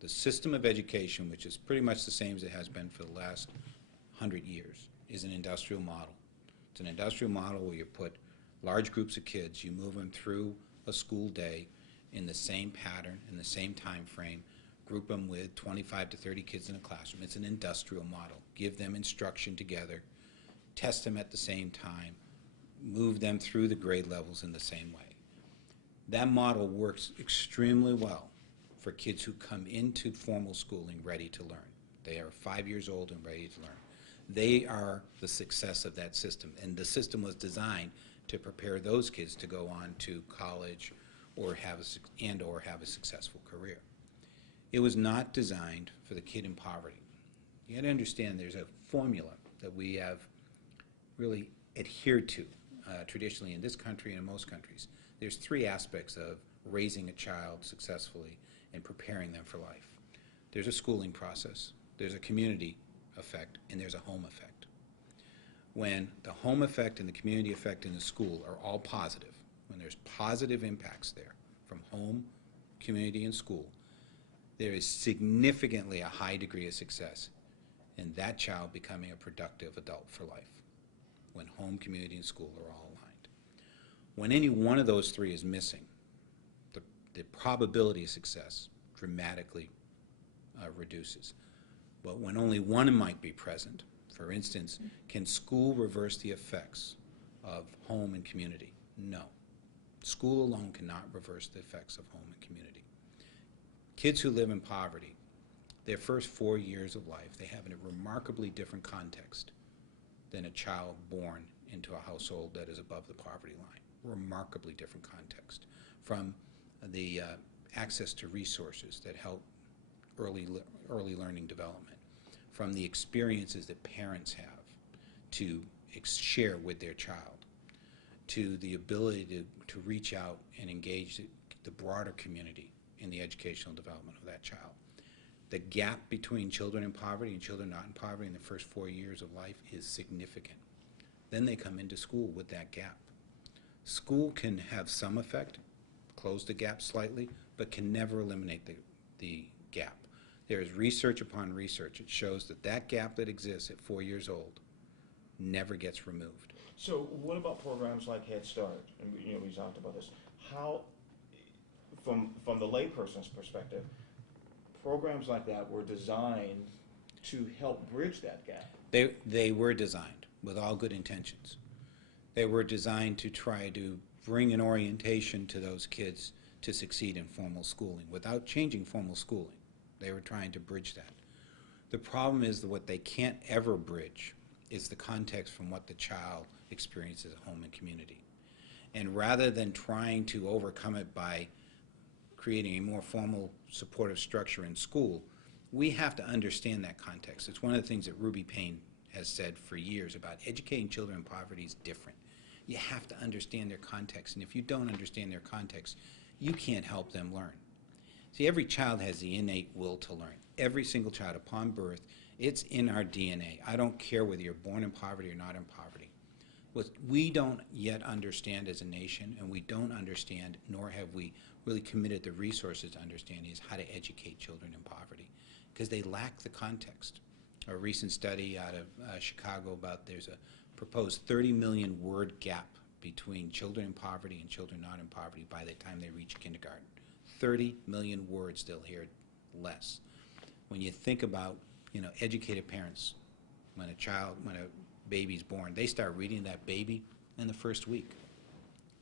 The system of education, which is pretty much the same as it has been for the last 100 years, is an industrial model. It's an industrial model where you put large groups of kids, you move them through a school day in the same pattern, in the same time frame, group them with 25 to 30 kids in a classroom. It's an industrial model. Give them instruction together, test them at the same time, move them through the grade levels in the same way. That model works extremely well for kids who come into formal schooling ready to learn. They are 5 years old and ready to learn. They are the success of that system, and the system was designed to prepare those kids to go on to college or have a successful career. It was not designed for the kid in poverty. You got to understand there's a formula that we have really adhered to traditionally in this country and in most countries. There's three aspects of raising a child successfully and preparing them for life. There's a schooling process, there's a community effect, and there's a home effect. When the home effect and the community effect in the school are all positive, when there's positive impacts there from home, community, and school, there is significantly a high degree of success in that child becoming a productive adult for life, when home, community, and school are all aligned. When any one of those three is missing, the probability of success dramatically reduces. But when only one might be present, for instance, can school reverse the effects of home and community? No. School alone cannot reverse the effects of home and community. Kids who live in poverty, their first 4 years of life, they have a remarkably different context than a child born into a household that is above the poverty line. Remarkably different context. From the access to resources that help early learning development, from the experiences that parents have to share with their child, to the ability to reach out and engage the broader community in the educational development of that child. The gap between children in poverty and children not in poverty in the first 4 years of life is significant. Then they come into school with that gap. School can have some effect, close the gap slightly, but can never eliminate the gap. There is research upon research. It shows that that gap that exists at 4 years old never gets removed. So what about programs like Head Start? And we talked about this. How, from the layperson's perspective, programs like that were designed to help bridge that gap? They were designed with all good intentions. They were designed to try to bring an orientation to those kids to succeed in formal schooling without changing formal schooling. They were trying to bridge that. The problem is that what they can't ever bridge is the context from what the child experiences at home and community. And rather than trying to overcome it by creating a more formal supportive structure in school, we have to understand that context. It's one of the things that Ruby Payne has said for years about educating children in poverty is different. You have to understand their context, and if you don't understand their context, you can't help them learn. See, every child has the innate will to learn. Every single child upon birth, it's in our DNA. I don't care whether you're born in poverty or not in poverty. What we don't yet understand as a nation, and we don't understand, nor have we really committed the resources to understanding, is how to educate children in poverty, because they lack the context. A recent study out of Chicago about there's a proposed 30 million word gap between children in poverty and children not in poverty by the time they reach kindergarten. 30 million words they'll hear less. When you think about, educated parents, when a baby's born, they start reading that baby in the first week.